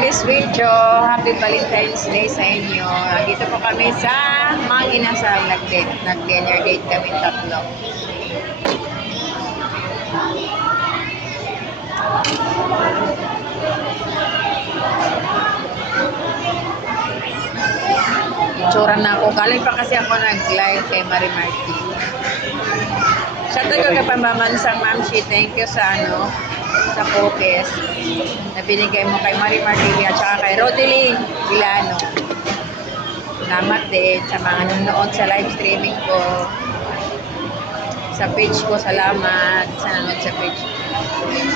this video. Happy Valentine's Day sa inyo. Dito po kami sa Mang Inasal. Nag-dinner date kami tatlo. Itsura na ako. Galing pa kasi ako nag-live kay Marie Marti. Shoutout ko kay Pamamansang Ma'am Shi. Thank you sa sa focus na binigay mo kay Marie Marti at saka kay Rodeline Vilano. Salamat din sa mga nanonood sa live streaming ko. Sa page ko, salamat sa nanonood sa page.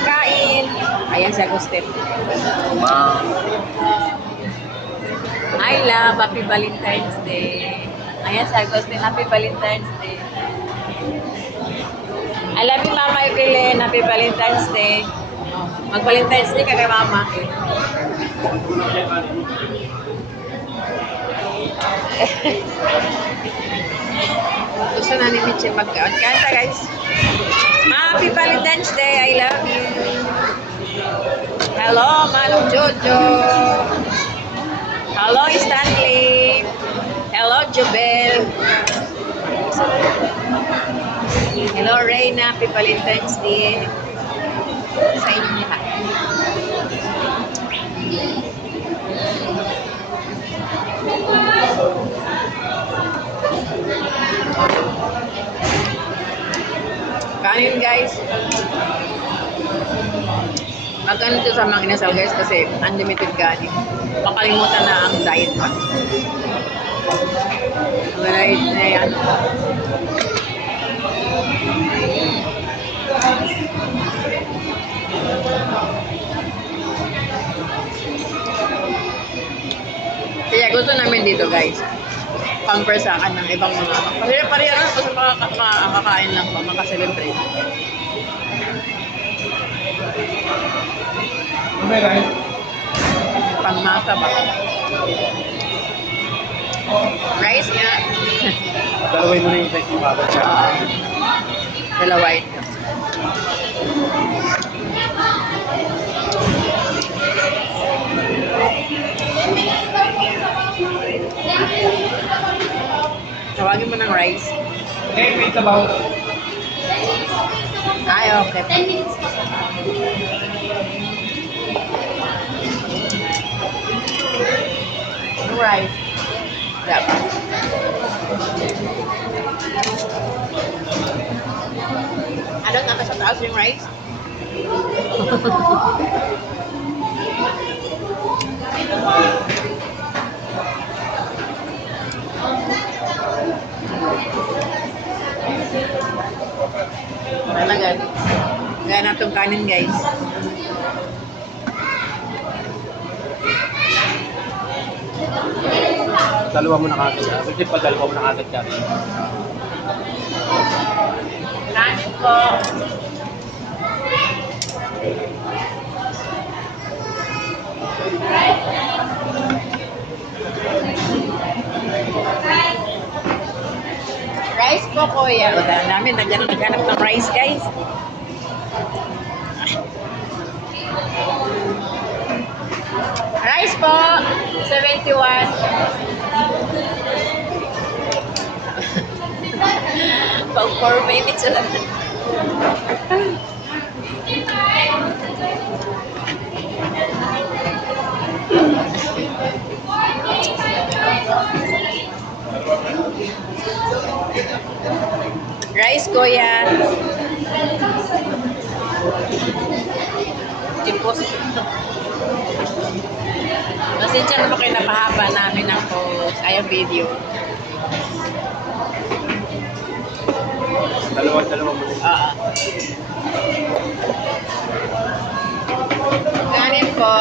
Kain! Ayan si Agustin. I love, happy Valentine's Day. Ayan si Agustin, happy Valentine's Day. I love you, Mama Evelyn. Happy Valentine's Day. Mag-Valentine's Day ka kay Mama. Gusto na ni Mitchie mag-count. Kanta, guys. Happy Valentine's Day. I love you. Hello, Manong Jojo. Hello, Stanley. Hello, Jubel. Hello, Reyna. Happy Valentine's Day sa inyo lahat. Kanin, guys. Magkano ito sa Mang Inasal, guys, kasi unlimited kanin. Makalimutan na ang diet pa. Diet na yan. Kaya gusto namin dito, guys. Compare sa akin ng ibang mga pariya lang kasi makakain lang ba, makaselebrate. Pangmasa ba? Rice nga. Dalaway mo na yung rice mo bago siya. Dalaway. Tawagin mo ng rice. Okay, wait about. Ay, okay. 10 minutes pa. Rice. Diba? Ano nga sa taas yung rice? Talaga. Gaya na itong kanin, guys. Dalawa mo na kagad. Kasi pa dalawa mo na kagad kami. Kanin po. Rice po, kuya. O, dahil namin, naghanap ng rice, guys. Rice po, 71. Pag 4 minutes lang. Rice, kuya. Tipos. Pasensya na po kayo napahaba namin ang post. Ay, ang video. Dalawa mo. Kanin po.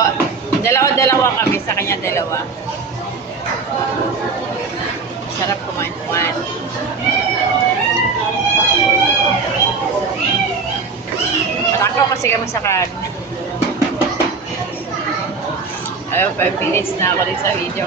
Dalawa kami. Sa kanya dalawa. Sarap kumain-kumain. Matakaw kasi kami sa kan. Ayun, 5 minutes na ako rin sa video.